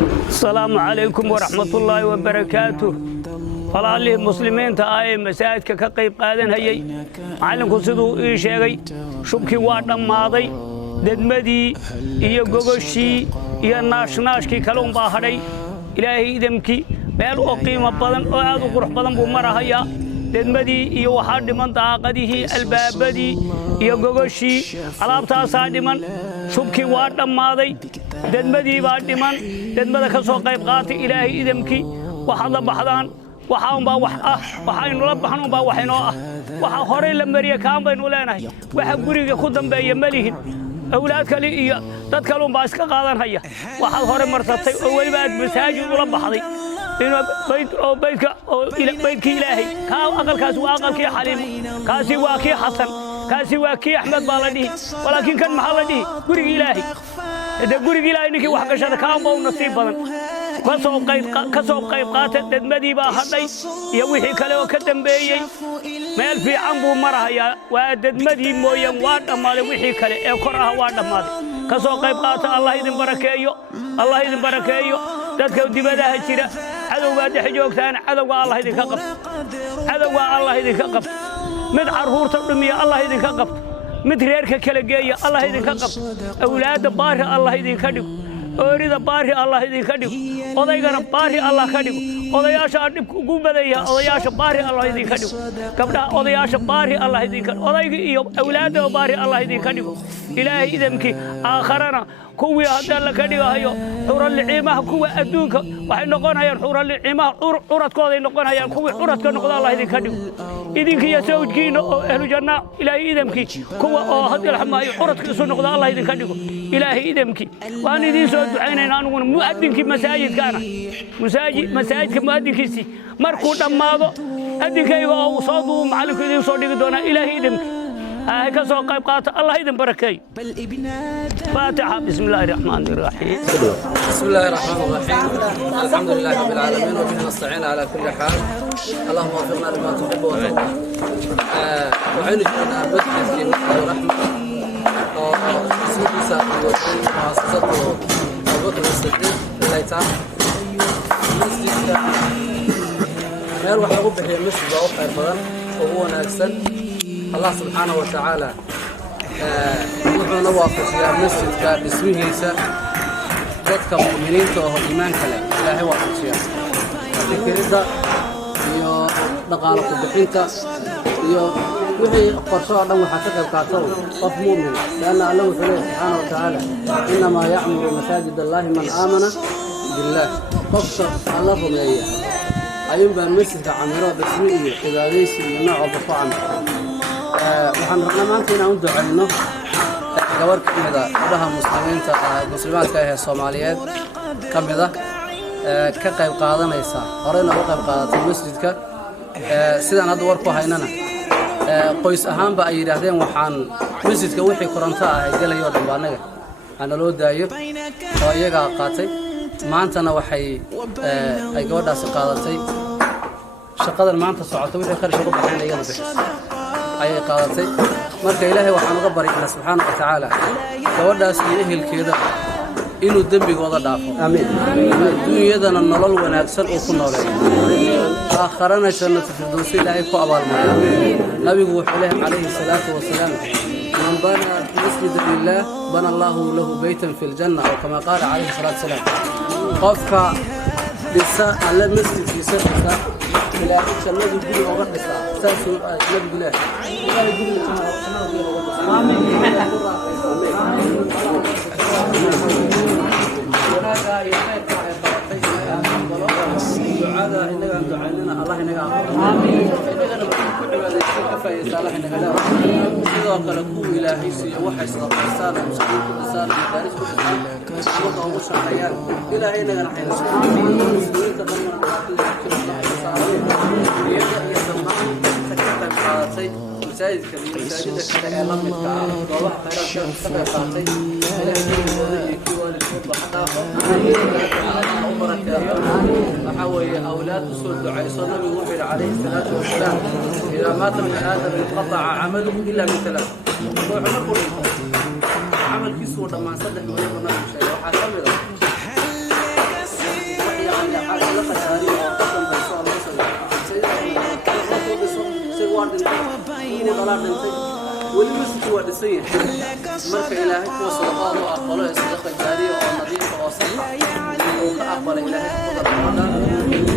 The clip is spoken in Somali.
السلام عليكم ورحمة الله وبركاته. فلالي المسلمين تاي مساجد كقيب قادن هيي معلنكو سيدو إي شيغي شبكي وادم ماضي ددمدي إيا غوغوشي إيا ناشكي كلون باهري إلهي إدمكي ميل أو قيمة بدن أو آدو قرح بدن بمرا هيا ددمدي إيا وحاد من طاقده البابدي إيا غوغوشي علابتا سادمان شبكي وادم ماضي ددمدي بادمان ددمدا كسو قيب قاتي إلهي إدمكي وحاد بحضان waxaan baa wax ah waxaynu la baxno baa waxayno ah waxa hore la mariya kaan baynu leenahay waxa guriga ku dambeeya malihin awlaad kale iyo dad kale baa iska qaadan haya waxa hore marsatay oo waliba aad masaajid ula baxday inuu beydka oo beydkii ilaahay ka aqalkaas waa aqalkii xaliim kaasi waa kii xasan kaasi waa kii axmed baa la dhihi walaakiin kan maxaa la dhihi guriga ilaahay hada guriga ilaahay ninkii wax gashada kaan baa nasiib badan kasoo qayb qaatay dadmadii baa hadhay iyo wixii kale oo ka dambeeyay meel fiican buu marahayaa waa dadmadii mooyaan waa dhammaaday wixii kale ee kor ah waa dhammaaday kasoo qayb qaatay Allah idin barakeeyo dadka dibadaha jira cadowga dhex joogtaan cadowga Allah idinka qabto mid caruurta dhumiya Allah idinka qabto mid reerka kala geeya Allah idinka qabto awlaada baari Allah idinka dhigo أريد باري الله يدين كديو، أضيعنا باري الله كديو، أضيعش أديب قوبدية، أضيعش باري الله يدين كديو، كبدا أضيعش باري الله يدين كديو، أضيع أولاده باري الله يدين كديو، إلهي إذا مكي آخرنا كوي هذا الله كديو هيو، حور العيمة كوي أدونك، وحين نقول هيا حور العيمة عرض كذا نقول هيا كوي عرض كنقول الله يدين كديو، إذا كي يسوي جين أهل الجنة إلهي إذا مكي كوي هذا الحماي عرض كسر نقول الله يدين كديو، إلهي إذا مكي، وأنا دي عيننا نقول مؤذن في مساجد كان مساجد كمؤذن كيسي مركوط ماذا أذن كيف أوصادوا معلك يدين صديق دونا إلهي إذن هيك سوق قيبقات الله إذن بركي فاتحة بسم الله الرحمن الرحيم بسم الله الرحمن الرحيم الحمد لله رب العالمين وبه نستعين على كل حال اللهم وفقنا لما تحب وترضى وعين جنا بدء ورحمة سيدنا مؤسسته بكر الصديق الله تعالى مال waxa ugu bixiyo masjid oo qayb badan oo wanaagsan Allah subhanahu wa ta'ala wuxuu waafajiyay masjidka dhismihiisa dadka muuminiinta oo iimaanka leh Ilaahay waafajiyay fikirada iyo dhaqaale ku bixinta iyo wixii qorsho dhan waxa ka qayb qaatay qof muumin laana Allah subhanahu wa ta'ala inma ya'muru masajid Allah man amana billah qofka Allah rumeeya ayun baa masjidka camiro dhismi iyo cibaadaysi iyo nooc oo faan waxaan rabnaa maanta inaan u duceyno gabar kamida gabdhaha muslimaadka ee Soomaaliyeed kamida ka qayb qaadanaysa horena uga qayb qaadatay masjidka sidaan hadda war ku haynana qoys ahaanba ay yiraahdeen waxaan masjidka wixii koronto ah ay galayo dhambaanaga ana loo daayo oo iyaga qaatay maantana waxay ay gabadhaas qaadatay shaqadan maanta socoto wixii kharash uga baxay iyada bixis ay qaadatay marka Ilaahay waxaan uga baryaynaa subhanahu wa ta'ala gabadhaas iyo ehelkeeda inuu dambigooda dhaafo aamin dunyadana nolol wanaagsan oo ku nooleeyo آخرنا جنة الفردوس إلهي كو أبالمايا نبي وحله عليه الصلاة والسلام من بنى مسجد لله بنى الله له بيتا في الجنة أو كما قال عليه الصلاة والسلام قفك لساء على مسجد في سنة إلى جنة الدين وغد لساء ساسو نبي الله هذا إننا دعينا الله إننا آمين إننا كل ما ذكر فايز الله إننا لا إذا قلقوا إلهي سي وحي صلاة الإنسان مسلم كل إنسان مدارس كل إنسان وضع وشع حياة إلهي إننا نحن مسلمين تضمن مساجد كبير مساجد كبير إعلام الكعب وضع خيرات كبير قاطي إلهي كيوان الفضل حتى وحوي أولاد رسول دعاء النبي وحي عليه الصلاة والسلام إذا مات من آدم انقطع عمله إلا من ثلاث عمل في سورة ما صدق ويقول نفس الشيء وحكمل kuwa dhalaa dhintay weli masjidku waa dhisan yahay marka ilaahay kuwa sadaqaad u aqbalo ee sadaqa jaariya oo nadiifa oo saxa uu ka aqbalay ilaahay ku qadar